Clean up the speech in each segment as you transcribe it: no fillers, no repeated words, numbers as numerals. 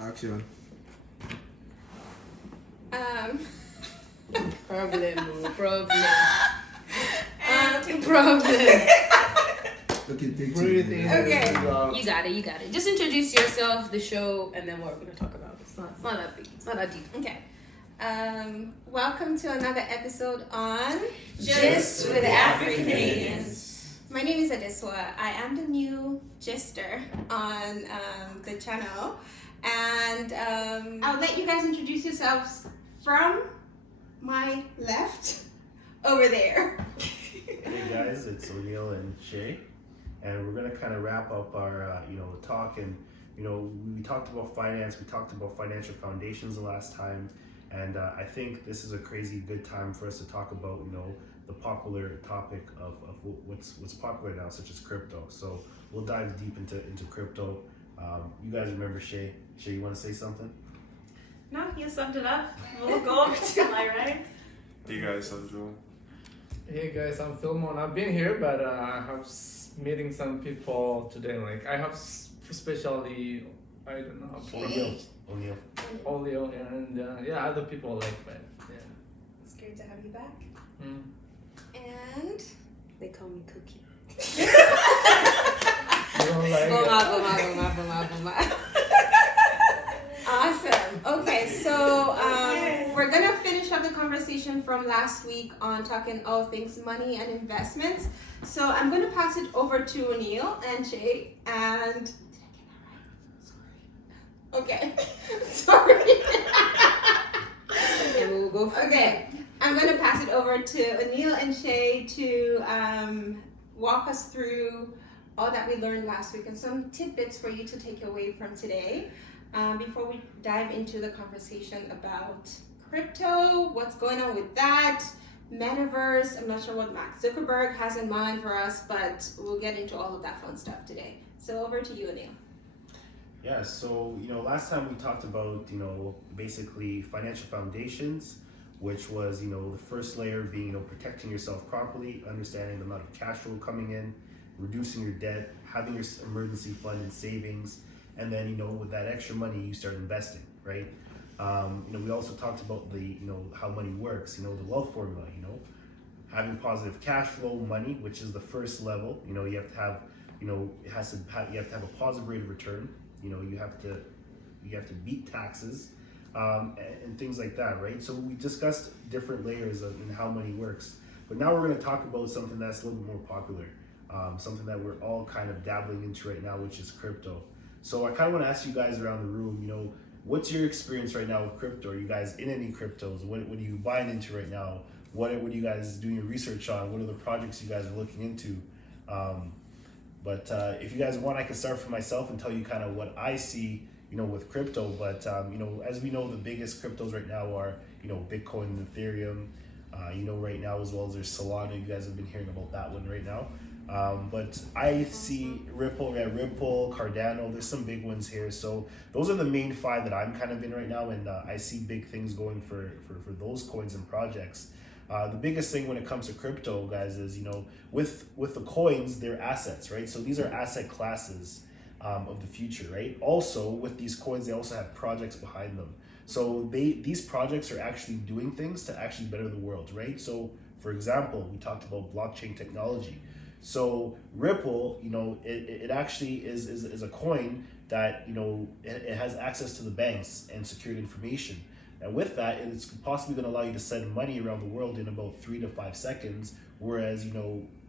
Action. Problem. Okay, take Breathe two. in. Okay. Breathe out. You got it. Just introduce yourself, the show, and then what we're gonna talk about. It's not that big. It's not that deep. Okay. Welcome to another episode on Gist with Africanadians. My name is Adeswa. I am the new gister on the channel, and I'll let you guys introduce yourselves from my left over there. Hey guys, it's O'Neill and Shay, and we're gonna kind of wrap up our talk. And we talked about finance, we talked about financial foundations the last time, and I think this is a crazy good time for us to talk about the popular topic of what's popular now, such as crypto. So we'll dive deep into crypto. You guys remember Shay? Shay, you want to say something? No, you summed it up. We'll go over to my right. Hey guys, how's it going? Hey guys, I'm Philmon. I've been here, but I have meeting some people today. Like I have especially, I don't know, O'Neill. Olio and other people like, but yeah. It's great to have you back. Mm. And They call me Cookie. You don't like it? awesome. Okay, so we're gonna finish up the conversation from last week on talking all things money and investments. So I'm gonna pass it over to O'Neill and Shay. And did I get that right? Sorry. Okay. Sorry. And we'll go. Okay, I'm gonna pass it over to O'Neill and Shay to walk us through all that we learned last week and some tidbits for you to take away from today. Before we dive into the conversation about crypto, what's going on with that, metaverse. I'm not sure what Mark Zuckerberg has in mind for us, but we'll get into all of that fun stuff today. So over to you, O'Neill. Yeah, so last time we talked about basically financial foundations, which was the first layer being protecting yourself properly, understanding the amount of cash flow coming in, reducing your debt, having your emergency fund and savings, and then with that extra money you start investing, right? We also talked about the how money works, the wealth formula, having positive cash flow money, which is the first level. You have to have you have to have a positive rate of return. You have to beat taxes, and things like that, right? So we discussed different layers of how money works, but now we're going to talk about something that's a little bit more popular, something that we're all kind of dabbling into right now, which is crypto. So I kind of want to ask you guys around the room, what's your experience right now with crypto? Are you guys in any cryptos? What are you buying into right now? What are you guys doing your research on? What are the projects you guys are looking into? But if you guys want, I can start for myself and tell you kind of what I see, with crypto. But as we know, the biggest cryptos right now are, Bitcoin and Ethereum. Right now, as well as there's Solana. You guys have been hearing about that one right now. But I see Ripple, Cardano. There's some big ones here. So those are the main five that I'm kind of in right now, and I see big things going for those coins and projects. The biggest thing when it comes to crypto, guys, is with the coins, they're assets, right? So these are asset classes of the future, right? Also, with these coins, they also have projects behind them. So these projects are actually doing things to actually better the world, right? So for example, we talked about blockchain technology. So Ripple, it actually is a coin that it has access to the banks and secured information. And with that, it's possibly going to allow you to send money around the world in about 3 to 5 seconds, whereas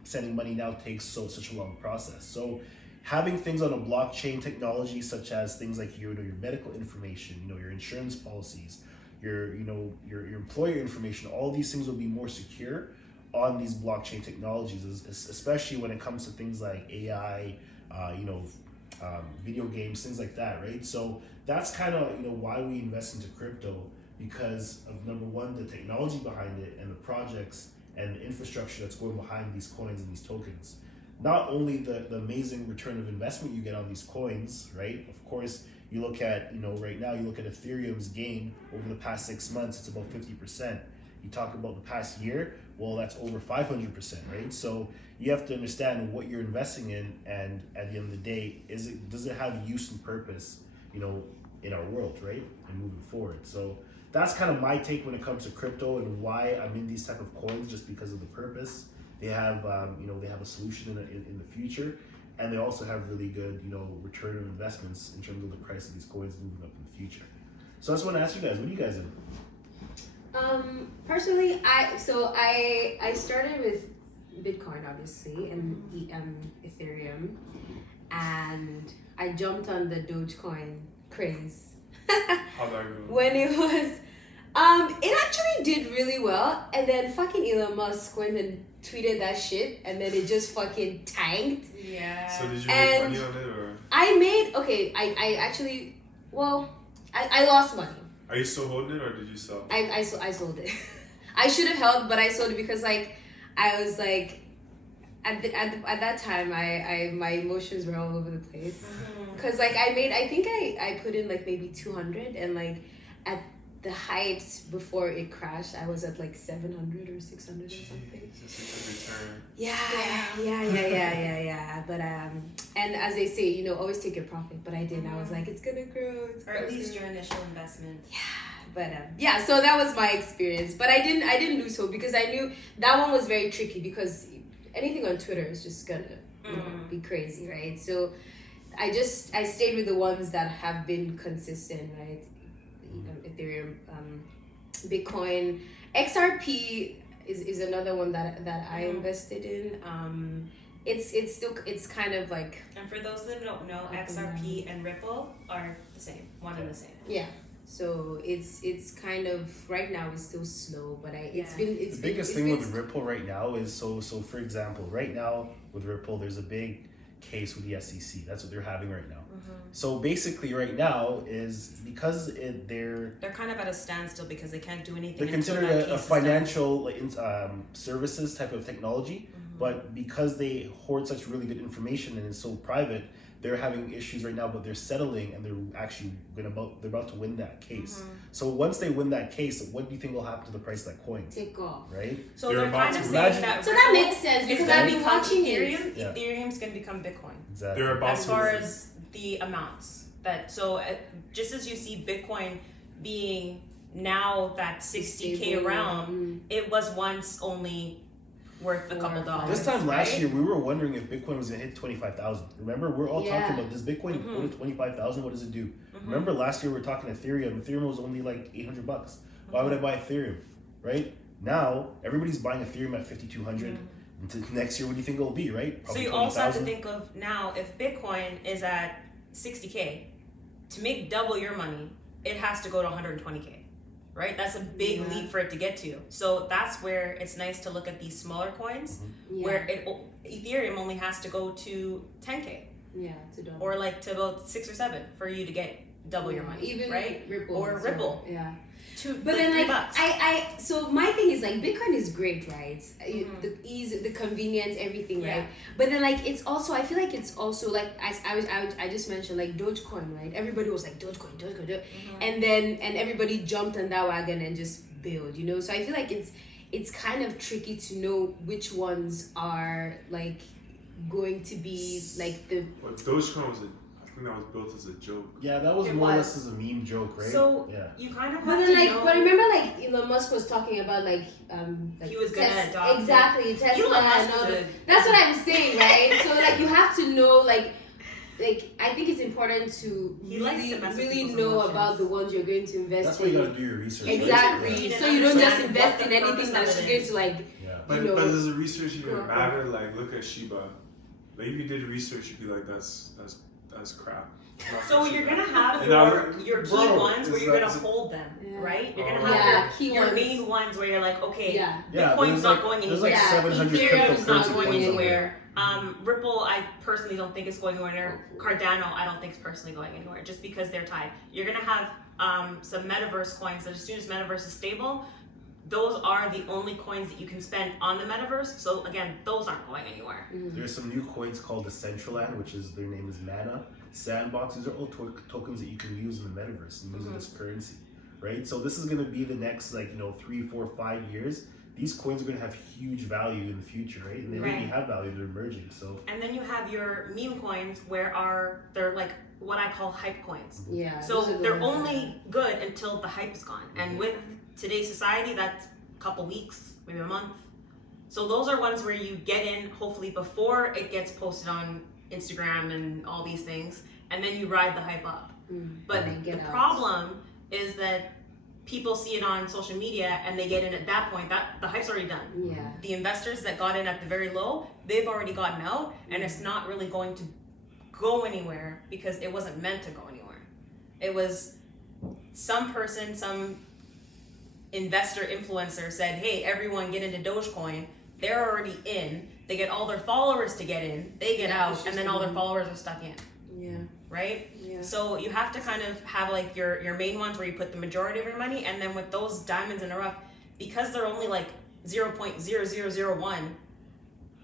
sending money now takes such a long process. So having things on a blockchain technology, such as things like your medical information, your insurance policies, your employer information, all these things will be more secure on these blockchain technologies, especially when it comes to things like AI, video games, things like that, right? So that's kind of why we invest into crypto, because of number one, the technology behind it and the projects and the infrastructure that's going behind these coins and these tokens. Not only the amazing return of investment you get on these coins, right? Of course, you look at right now, you look at Ethereum's gain over the past 6 months, it's about 50%. You talk about the past year, well, that's over 500%, right? So you have to understand what you're investing in, and at the end of the day, does it have use and purpose, in our world, right? And moving forward. So that's kind of my take when it comes to crypto and why I'm in these type of coins, just because of the purpose. They have, they have a solution in the future, and they also have really good, return of investments in terms of the price of these coins moving up in the future. So I just want to ask you guys, what do you guys do? Personally, I started with Bitcoin, obviously, and Ethereum, and I jumped on the Dogecoin craze. How'd that go? When it was, it actually did really well, and then fucking Elon Musk went and tweeted that shit, and then it just fucking tanked. Yeah. So did you And make money on it, or I actually, I lost money. are you still holding it, or did you sell? I sold it. I should have held, but I sold it because I was like, at that time, my emotions were all over the place. Cause like I think I put in like maybe 200, and like at the height before it crashed, I was at like 700 or 600 or something. Just a good return. Yeah. But and as they say, always take your profit. But I didn't. I was like, it's gonna grow. Or at least your initial investment. But so that was my experience. But I didn't lose hope because I knew that one was very tricky because anything on Twitter is just gonna be crazy, right? So I stayed with the ones that have been consistent, right? Ethereum, Bitcoin, XRP is another one that I invested in. It's kind of like. And for those that don't know, XRP and Ripple are the same, one and the same. Yeah. So it's kind of right now it's still slow, but the biggest thing with Ripple right now is so for example, right now with Ripple there's a big case with the SEC. That's what they're having right now. So basically right now is because they're kind of at a standstill because they can't do anything. They're considered a financial services type of technology, but because they hoard such really good information and it's so private, they're having issues right now, but they're settling and they're actually they're about to win that case. So once they win that case, what do you think will happen to the price of that coin? Take off. Right? So They're they're kind of saying imagine- that So that makes sense it's because going I've to been become watching Ethereum. it. Yeah. Ethereum's going to become Bitcoin. Exactly. They're about As to far win. as the amounts just as you see Bitcoin being now that 60K realm, it was once only worth a couple dollars. This time last right? year, we were wondering if Bitcoin was gonna hit 25,000. Remember, we're all talking about does Bitcoin go to 25,000? What does it do? Remember last year we were talking Ethereum. Ethereum was only like $800. Why would I buy Ethereum? Right now, everybody's buying Ethereum at 5,200. Next year, what do you think it'll be? Right? So Probably you also have to 20,000. think of now if Bitcoin is at 60K, to make double your money, it has to go to 120K. Right? That's a big leap for it to get to. So that's where it's nice to look at these smaller coins where Ethereum only has to go to 10K. Yeah, to double. Or like to about 6 or 7 for you to get double your money. Even right? Ripple. Or as well. Ripple. Yeah. But then like $3. so my thing is like Bitcoin is great, right? The ease, the convenience, everything, right? But then like it's also I feel like it's also like I just mentioned like Dogecoin, right? Everybody was like Dogecoin. And everybody jumped on that wagon and just build, So I feel like it's kind of tricky to know which ones are like going to be like the. But Dogecoin I think that was built as a joke. Yeah, that was It more or was. less as a meme joke, right? So yeah. you kind of have But to then like, know. but remember like Elon Musk was talking about like He was gonna adopt exactly Tesla Elon Musk and all is that. a- That's what I was saying, right? So like you have to know like I think it's important to He likes really, to mess with really people's know emotions. about the ones you're going to invest That's why you in. gotta do your research. right? Exactly. Yeah. So you don't just Understand invest what in the anything purpose that's of it going is. to like Yeah. But does the research even Correct. matter? Like, look at Shiba. Like, if you did research, you'd be like, that's crap. So you're gonna have And now- your key bro, ones where is you're that- gonna hold them, Yeah. right? You're Oh. gonna Yeah, have key your ones. main ones where you're like, okay, Yeah, Bitcoin's there's not like- going there's anywhere. like 700 Ethereum's not cryptocurrency going coins out anywhere. Ripple, I personally don't think is going anywhere. Cardano, I don't think is personally going anywhere, just because they're tied. You're gonna have some metaverse coins that as soon as metaverse is stable, those are the only coins that you can spend on the metaverse. So again, those aren't going anywhere. There's some new coins called Decentraland, which is their name is Mana. Sandbox. These are all tokens that you can use in the metaverse and use in this currency, right? So this is going to be the next 3, 4, 5 years. These coins are going to have huge value in the future, right? And they already have value. They're emerging. So And then you have your meme coins they're like what I call hype coins. Yeah. So those are the they're ones only good until the hype is gone. And with today's society, that's a couple weeks, maybe a month. So those are ones where you get in hopefully before it gets posted on Instagram and all these things, and then you ride the hype up. But the problem is that people see it on social media and they get in at that point, that the hype's already done. Yeah. The investors that got in at the very low, they've already gotten out, and it's not really going to go anywhere because it wasn't meant to go anywhere. It was some person, some investor influencer said, hey, everyone get into Dogecoin. They're already in. They get all their followers to get in. They get out, and then all their followers are stuck in. Yeah. Right? Yeah. So you have to kind of have like your main ones where you put the majority of your money, and then with those diamonds in the rough, because they're only like 0.0001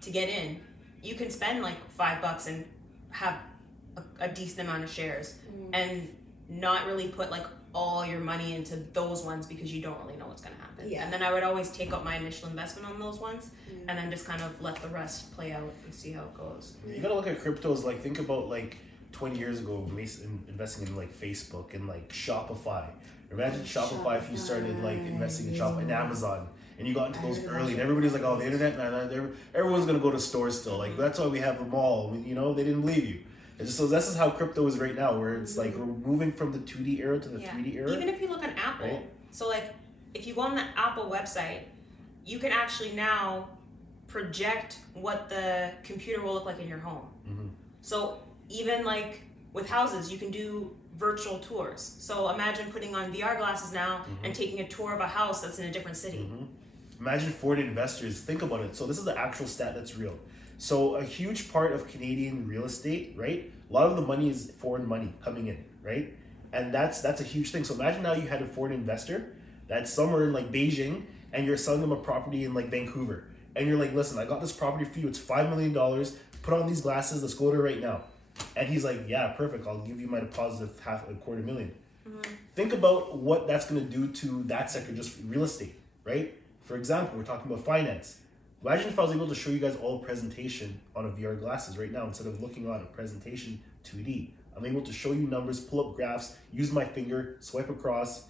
to get in, you can spend like $5 and have a decent amount of shares and not really put like all your money into those ones because you don't really know what's going to happen. Yeah. And then I would always take out my initial investment on those ones and then just kind of let the rest play out and see how it goes. You gotta look at cryptos, like think about like 20 years ago investing in like Facebook and like Shopify. Imagine Shopify if you started like investing in Shopify and Amazon and you got into those early and everybody's like, oh, the internet, everyone's gonna go to stores still. Like that's why we have them all. You know, they didn't believe you. It's just, so this is how crypto is right now, where it's like we're moving from the 2D era to the 3D era. Even if you look on Apple, right? So like if you go on the Apple website, you can actually now project what the computer will look like in your home. So even like with houses, you can do virtual tours. So imagine putting on VR glasses now and taking a tour of a house that's in a different city. Imagine foreign investors. Think about it. So this is the actual stat that's real. So a huge part of Canadian real estate, right? A lot of the money is foreign money coming in, right? And that's a huge thing. So imagine now you had a foreign investor that's somewhere in like Beijing and you're selling them a property in like Vancouver. And you're like, listen, I got this property for you. It's $5 million. Put on these glasses. Let's go there right now. And he's like, yeah, perfect. I'll give you my deposit of $250,000. Think about what that's going to do to that sector, just real estate, right? For example, we're talking about finance. Imagine if I was able to show you guys all a presentation on a VR glasses right now instead of looking at a presentation 2D. I'm able to show you numbers, pull up graphs, use my finger, swipe across.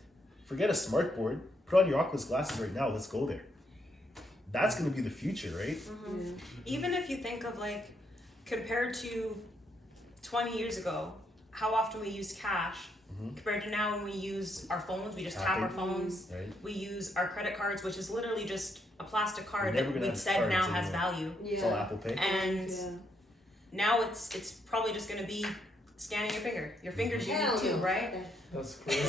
Forget a smart board. Put on your Oculus glasses right now. Let's go there. That's going to be the future, right? Even if you think of like compared to 20 years ago, how often we use cash compared to now when we use our phones, we just tap our phones. Right. We use our credit cards, which is literally just a plastic card We're never that gonna we've have said now cards has anymore. value. It's all Apple Pay. And now it's probably just going to be scanning your finger. Your finger's unique too, right? That's crazy.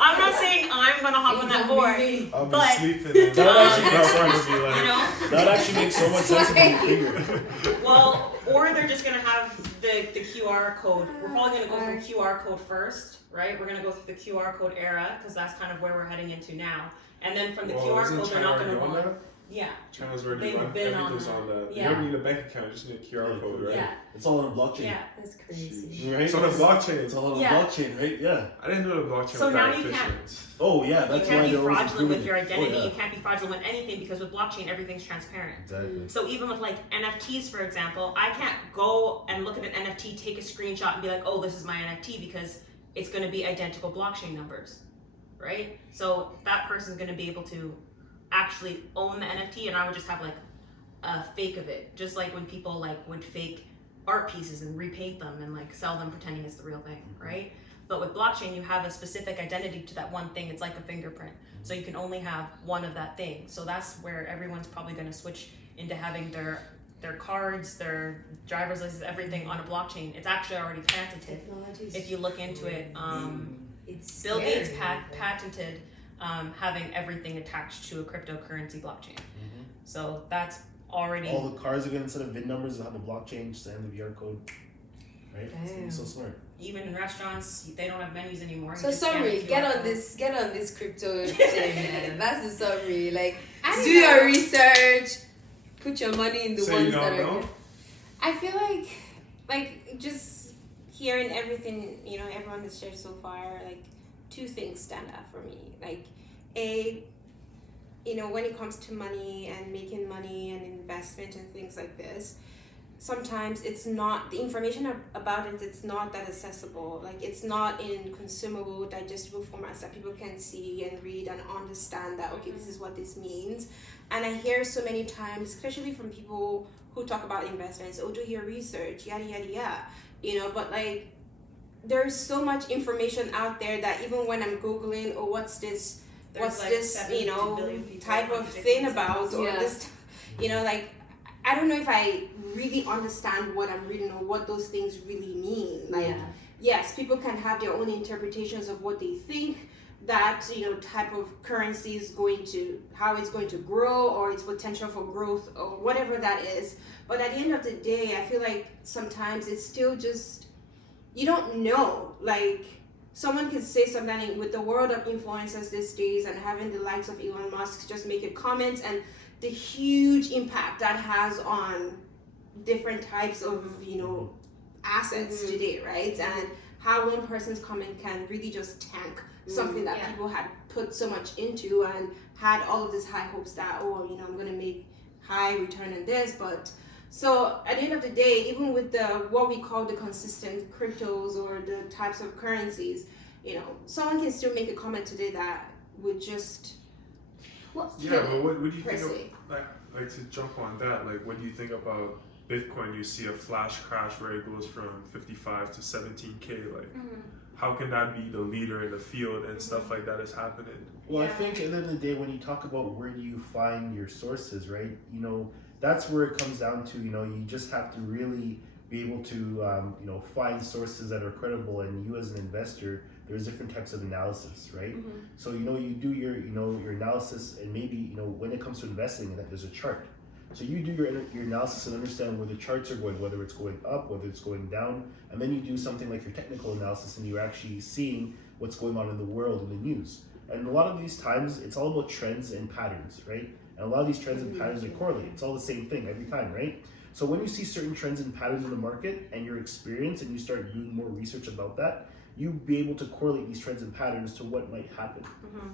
I'm not saying I'm going to hop on that board, I'll be but sleeping. That would actually make so much you know, that would actually make so much sense with your finger. well, or they're just gonna have the QR code. We're probably gonna go from QR code first, right? We're gonna go through the QR code era because that's kind of where we're heading into now. And then from the QR isn't code, they're China not gonna already on want. that? Yeah. China's already They've on. been Everything's on on that. Yeah. You don't need a bank account, you just need a QR code, right? Yeah. It's all on a blockchain. Yeah. That's crazy. Right? It's on a blockchain. It's all on a Yeah. blockchain, right? Yeah. I didn't know the blockchain So was now that you can't- efficient. Oh yeah, You that's can't why be they're always fraudulent improving with your it. identity. Oh, yeah. You can't be fraudulent with anything because with blockchain, everything's transparent. Exactly. So even with like NFTs, for example, I can't go and look at an NFT, take a screenshot, and be like, "Oh, this is my NFT," because it's going to be identical blockchain numbers, right? So that person's going to be able to actually own the NFT, and I would just have like a fake of it, just like when people like would fake art pieces and repaint them and like sell them pretending it's the real thing, right? But with blockchain, you have a specific identity to that one thing. It's like a fingerprint. So you can only have one of that thing. So that's where everyone's probably going to switch into having their cards, their driver's license, everything on a blockchain. It's actually already patented. If you look into it, It's Bill Gates scary. patented having everything attached to a cryptocurrency blockchain. So that's already... All the cars are gonna, instead of VIN numbers, they'll have a blockchain just to end the VR code. Right? It's gonna be so smart. Even in restaurants, they don't have menus anymore. You So just scan summary, the get QR on code. this crypto thing, man. That's the summary. Like, I don't do know. your research, put your money in the So ones you that don't are know? good. I feel like just hearing everything, you know, everyone has shared so far, like two things stand out for me. Like, you know, when it comes to money and making money and investment and things like this, sometimes it's not, the information about it, it's not that accessible. Like it's not in consumable, digestible formats that people can see and read and understand that, okay, this is what this means. And I hear so many times, especially from people who talk about investments, oh, do your research, yada, yada, yada, you know, but like, there's so much information out there that even when I'm Googling, oh, what's this, you know, type of thing about, or this, you know, like, I don't know if I really understand what I'm reading or what those things really mean. Like, yes, people can have their own interpretations of what they think that, you know, type of currency is going to, how it's going to grow or its potential for growth or whatever that is. But at the end of the day, I feel like sometimes it's still just, you don't know. Like, someone can say something with the world of influencers these days and having the likes of Elon Musk just make a comment and the huge impact that has on different types of, you know, assets today, right? And how one person's comment can really just tank something that people had put so much into and had all of these high hopes that, oh, you know, I'm going to make high return on this. But so at the end of the day, even with the what we call the consistent cryptos or the types of currencies, you know, someone can still make a comment today that would just but what do you think of, like to jump on that, like what do you think about Bitcoin? You see a flash crash where it goes from 55 to 17K, like how can that be the leader in the field and stuff like that is happening? Well, I think at the end of the day, when you talk about where do you find your sources, right? You know, that's where it comes down to, you know, you just have to really be able to, you know, find sources that are credible. And you as an investor, there's different types of analysis, right? So, you know, you do your, you know, your analysis, and maybe, you know, when it comes to investing, that there's a chart. So you do your analysis and understand where the charts are going, whether it's going up, whether it's going down, and then you do something like your technical analysis, and you're actually seeing what's going on in the world in the news. And a lot of these times, it's all about trends and patterns, right? And a lot of these trends and patterns are correlated. It's all the same thing every time, right? So when you see certain trends and patterns in the market and your experience, and you start doing more research about that, you'll be able to correlate these trends and patterns to what might happen.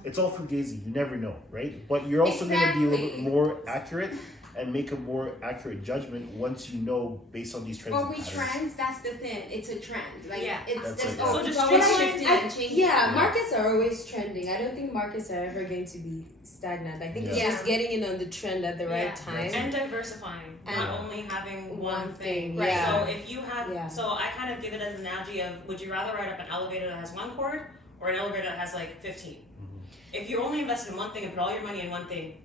It's all fugazi, you never know, right? But you're also going to be a little bit more accurate and make a more accurate judgment once you know based on these trends. But with trends, that's the thing. It's a trend. Like it's always shifting and changing. Yeah, markets are always trending. I don't think markets are ever going to be stagnant. I think it's just getting in on the trend at the right time and diversifying, not only having one thing. Right. So if you have, so I kind of give it as an analogy of: would you rather ride up an elevator that has one cord or an elevator that has like 15? If you only invest in one thing and put all your money in one thing,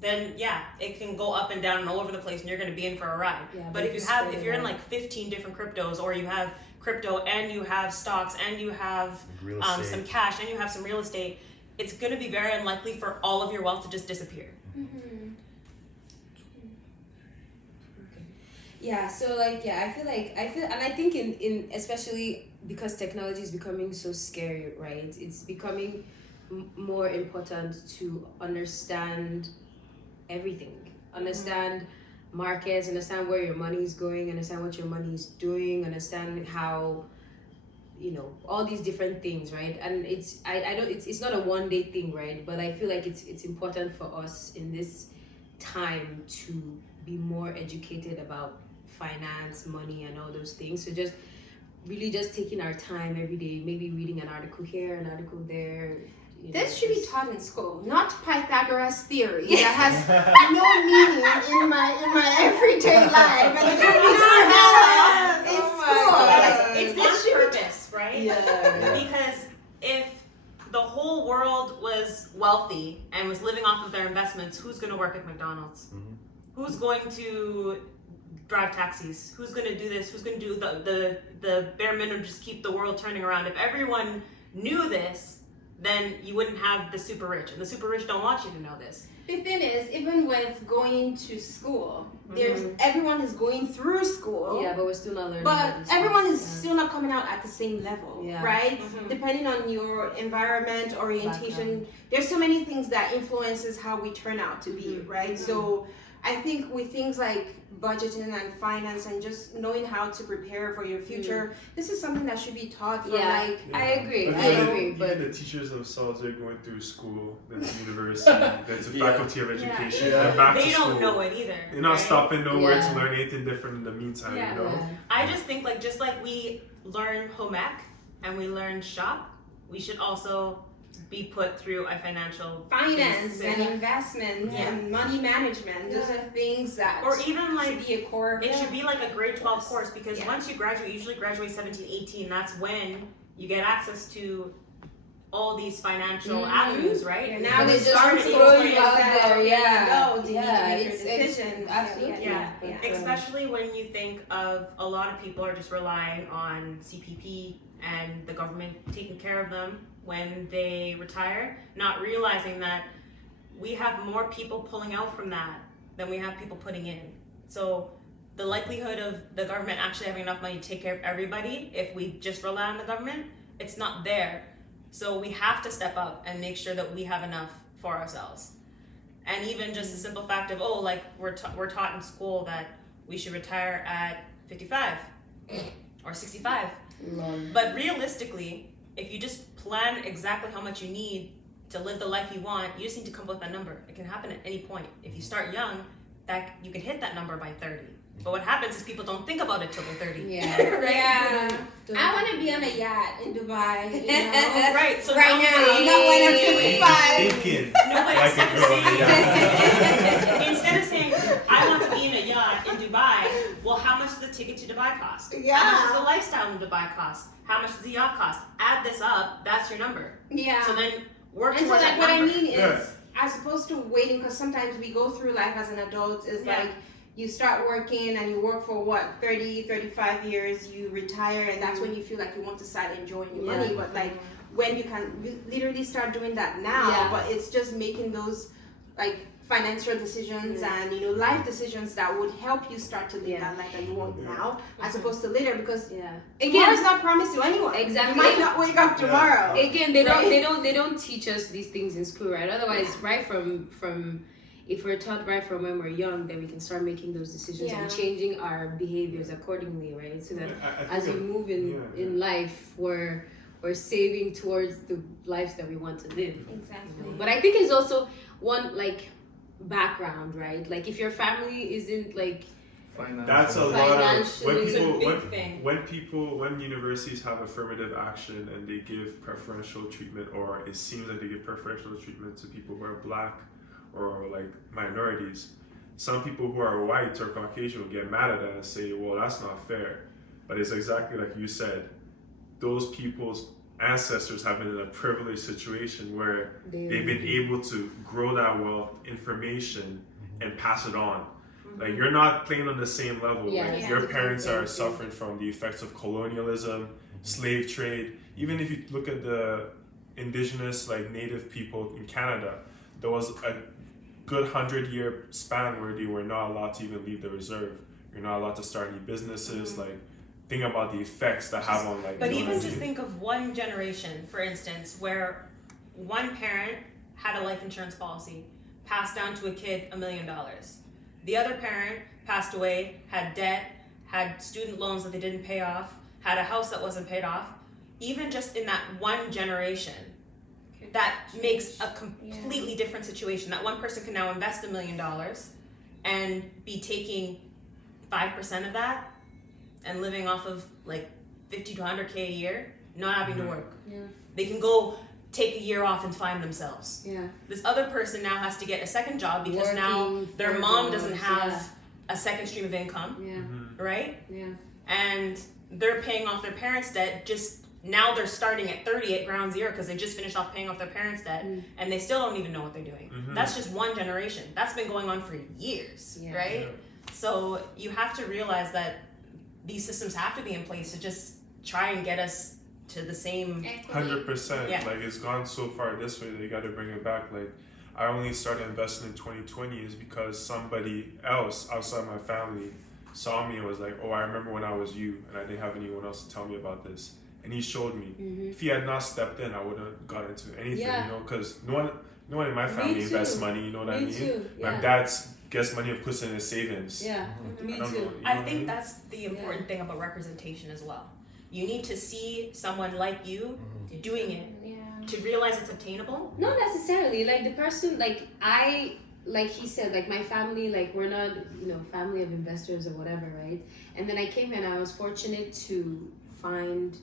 then it can go up and down and all over the place and you're going to be in for a ride. But if you're in like 15 different cryptos, or you have crypto and you have stocks and you have some cash and you have some real estate, it's going to be very unlikely for all of your wealth to just disappear. So like I feel and I think in especially because technology is becoming so scary, right? It's becoming more important to understand everything, understand markets, understand where your money is going, understand what your money is doing, understand how, you know, all these different things, right? And it's it's not a one day thing, right? But I feel like it's important for us in this time to be more educated about finance, money, and all those things. So just really just taking our time every day, maybe reading an article here, an article there. This should be taught in school, not Pythagoras theory that has no meaning in my everyday life. And it should be taught in school. It's on purpose, right? Because if the whole world was wealthy and was living off of their investments, who's going to work at McDonald's? Who's going to drive taxis? Who's going to do this? Who's going to do the bare minimum, just keep the world turning around? If everyone knew this, then you wouldn't have the super rich, and the super rich don't want you to know this. The thing is, even with going to school, everyone is going through school. But we're still not learning. But everyone is still not coming out at the same level, right? Depending on your environment, orientation, there's so many things that influences how we turn out to be, right? So I think with things like budgeting and finance and just knowing how to prepare for your future, this is something that should be taught from I agree. But I agree. even the teachers themselves, they're going through school, then to university, then to faculty of education, then back They to school. don't know it either. They're not right? stopping nowhere to learn anything different in the meantime, you know? I just think like just like we learn home ec and we learn shop, we should also be put through a financial finance basic- and investments and money management. Those are things that or even like should be a core. it should be like a grade 12 course because Yeah. once you graduate, usually graduate 17, 18, that's when you get access to all these financial avenues, right? Yeah, now they they just start throw you out yourself, there, yeah. Go to Yeah, make your it's decisions. absolutely. Yeah. yeah. Especially when you think of a lot of people are just relying on CPP and the government taking care of them when they retire, not realizing that we have more people pulling out from that than we have people putting in. So the likelihood of the government actually having enough money to take care of everybody, if we just rely on the government, it's not there. So we have to step up and make sure that we have enough for ourselves. And even just the simple fact of, oh, like we're taught in school that we should retire at 55 or 65. But realistically, if you just plan exactly how much you need to live the life you want, you just need to come up with that number. It can happen at any point. If you start young, that you can hit that number by 30. But what happens is people don't think about it till they're 30. Right? Yeah. I want to be on a yacht in Dubai, you know? Right. So Right now, not when I'm 55. Thinking No, but like a instead girl. of instead of saying, I want to be in a yacht in Dubai, well, how much does the ticket to Dubai cost? How much does the lifestyle in Dubai cost? How much does the yacht cost? Add this up, that's your number. Yeah. So then work And so towards like that what I number. mean is, as opposed to waiting, because sometimes we go through life as an adult, is like you start working and you work for what, 30, 35 years, you retire, and that's when you feel like you want to start enjoying your money. But like when you can literally start doing that now, but it's just making those like financial decisions and life decisions that would help you start to live that life that you want now, as opposed to later, because tomorrow's not promised to anyone. Exactly. You might not wake up tomorrow. Again, they don't teach us these things in school, right? Otherwise, right from if we're taught right from when we're young, then we can start making those decisions and changing our behaviors accordingly, right? So that as we move in life, we're saving towards the lives that we want to live. Exactly. But I think it's also one like background, right? Like if your family isn't like That's a lot of Financially, when universities have affirmative action and they give preferential treatment, or it seems like they give preferential treatment to people who are black or like minorities, some people who are white or Caucasian will get mad at that and say, well, that's not fair. But it's exactly like you said, those people's ancestors have been in a privileged situation where they've been able to grow that wealth, information, and pass it on. Like you're not playing on the same level. Like your parents are suffering from the effects of colonialism, slave trade. Even if you look at the indigenous, like native people in Canada, there was a good 100-year span where they were not allowed to even leave the reserve. You're not allowed to start any businesses. Like think about the effects that have on like. But even just think of one generation, for instance, where one parent had a life insurance policy, passed down to a kid $1 million. The other parent passed away, had debt, had student loans that they didn't pay off, had a house that wasn't paid off. Even just in that one generation, that makes a completely different situation. That one person can now invest $1 million and be taking 5% of that and living off of like 50 to 100K a year, not having to work. They can go take a year off and find themselves. This other person now has to get a second job because now their mom doesn't have a second stream of income, right? And they're paying off their parents' debt. Just now they're starting at 30 at ground zero because they just finished off paying off their parents' debt, and they still don't even know what they're doing. That's just one generation. That's been going on for years, right? So you have to realize that these systems have to be in place to just try and get us to the same 100%. Like it's gone so far this way, they got to bring it back. Like I only started investing in 2020 is because somebody else outside my family saw me and was like, oh, I remember when I was you and I didn't have anyone else to tell me about this. And he showed me. If he had not stepped in, I wouldn't have got into anything, because no one in my family invests money, you know what I mean? Too. My dad's gets money and puts it in his savings. Yeah, me I don't too. know, you know I what think mean? that's the important thing about representation as well. You need to see someone like you doing it to realize it's obtainable. Not necessarily. Like the person, like he said, like my family, like we're not, family of investors or whatever, right? And then I came here and I was fortunate to find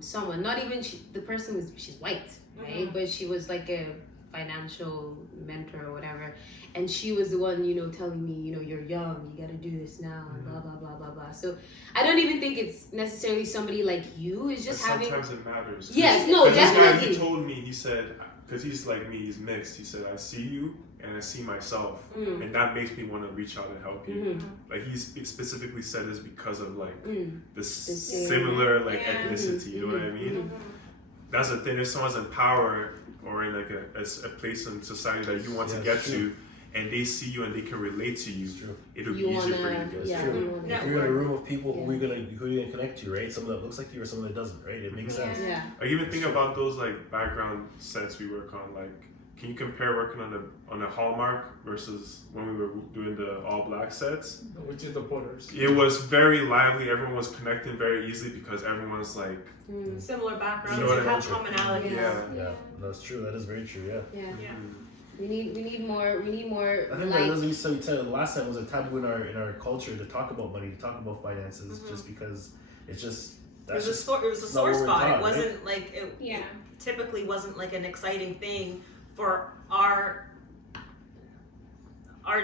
someone, not even the person she's white, right? But she was like a financial mentor or whatever. And she was the one, telling me, you're young, you got to do this now, and blah, blah, blah, blah, blah. So I don't even think it's necessarily somebody like you. It's just having... Sometimes it matters. Yes, no, This guy, definitely. he told me, he said, because he's like me, he's mixed. He said, I see you and I see myself. And that makes me want to reach out and help you. Like he specifically said this because of like this similar like ethnicity, you know what I mean? That's the thing. If someone's in power or in like a place in society that you want to get to, and they see you and they can relate to you, it'll be easier for you to get. If you're in a room of people who are gonna connect to you, right? Someone that looks like you or someone that doesn't, right? It makes sense. Yeah. I even think about those like background sets we work on. Like, can you compare working on a Hallmark versus when we were doing the all black sets? Which is the Porters. It was very lively. Everyone was connecting very easily because everyone's like Similar backgrounds, You know what you I have mean? commonality. Yeah, that's true. That is very true. Yeah. We need more. I think that doesn't mean so. The last time was a taboo in our culture to talk about money, to talk about finances, just because it's just. It was a sore spot. It wasn't like it typically wasn't like an exciting thing for our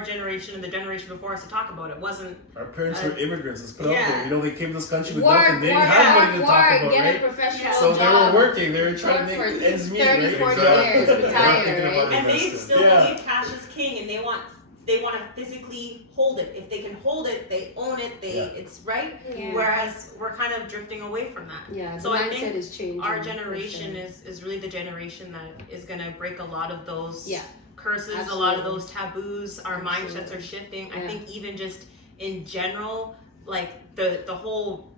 generation and the generation before us to talk about. It wasn't. Our parents were immigrants. It's put out there. They came to this country with work, nothing. They didn't have money to talk about, get right? a professional So job. they were working. They were trying to Work make for ends meet, 30, right? 40 Exactly. years, retire, Thinking about right? And they investing. still believe cash is king, and they want to physically hold it. If they can hold it, they own it. It's right. Yeah. Whereas we're kind of drifting away from that. Yeah, the So I mindset think is changing. our generation is really the generation that is going to break a lot of those curses, Absolutely. a lot of those taboos. Our Absolutely. mindsets are shifting. Yeah. I think even just in general, like the whole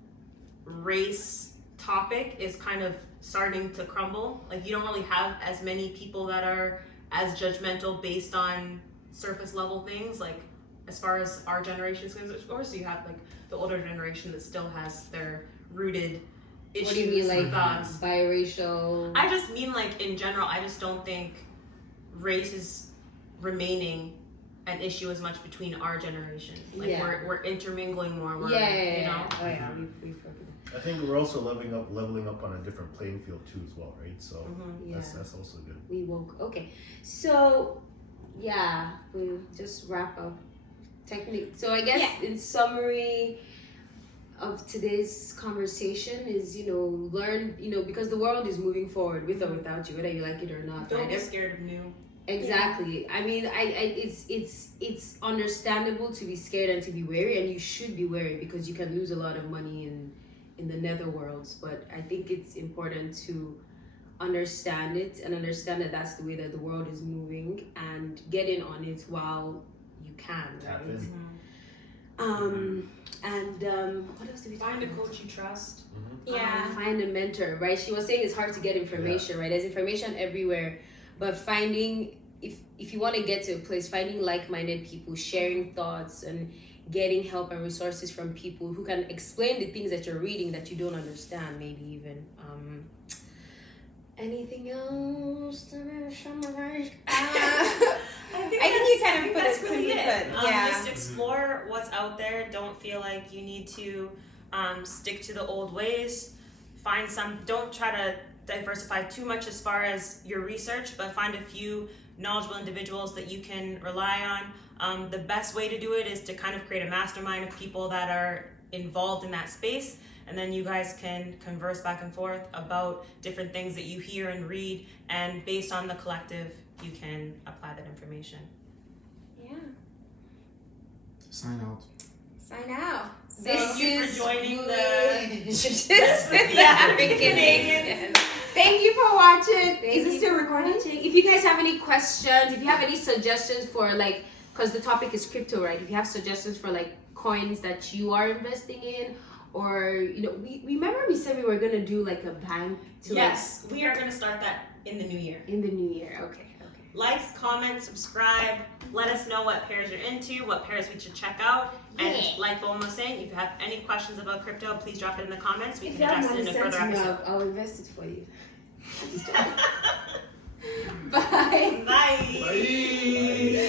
race topic is kind of starting to crumble. Like you don't really have as many people that are as judgmental based on surface level things, like as far as our generation is concerned. Of course you have like the older generation that still has their rooted issues What do you mean, like and thoughts. biracial? I just mean like in general, I just don't think race is remaining an issue as much between our generation. Like we're intermingling more. We're, you know. Oh yeah, we've broken. I think we're also leveling up on a different playing field too, as well, right? So that's also good. We woke. Okay, so we just wrap up. So I guess in summary of today's conversation is learn because the world is moving forward with or without you, whether you like it or not. Don't right? be scared of new. Exactly. I mean, it's understandable to be scared and to be wary, and you should be wary because you can lose a lot of money in the netherworlds. But I think it's important to understand it and understand that that's the way that the world is moving and get in on it while you can, right? What else do we Find a talk about? coach you trust. Find a mentor, right? She was saying it's hard to get information, right? There's information everywhere, but finding if you want to get to a place, finding like-minded people, sharing thoughts and getting help and resources from people who can explain the things that you're reading that you don't understand, maybe even. Anything else to summarize? I think you kind of put that's it really simply it. put, Just explore what's out there. Don't feel like you need to stick to the old ways. Don't try to diversify too much as far as your research, but find a few knowledgeable individuals that you can rely on. The best way to do it is to kind of create a mastermind of people that are involved in that space, and then you guys can converse back and forth about different things that you hear and read, and based on the collective, you can apply that information. Sign out. Sign out. Thank you for joining the Africanadians. Thank you for watching. Is it you still for recording? watching. If you guys have any questions, if you have any suggestions for because the topic is crypto, right? If you have suggestions for coins that you are investing in, or we remember we said we were gonna do a bank. Yes, we are going to start that in the new year. In the new year, okay. Like, comment, subscribe. Let us know what pairs you're into, what pairs we should check out. And like Bowen was saying, if you have any questions about crypto, please drop it in the comments. We If can you have address it money, in a send further to me. episode. I'll invest it for you. Bye. Bye. Bye.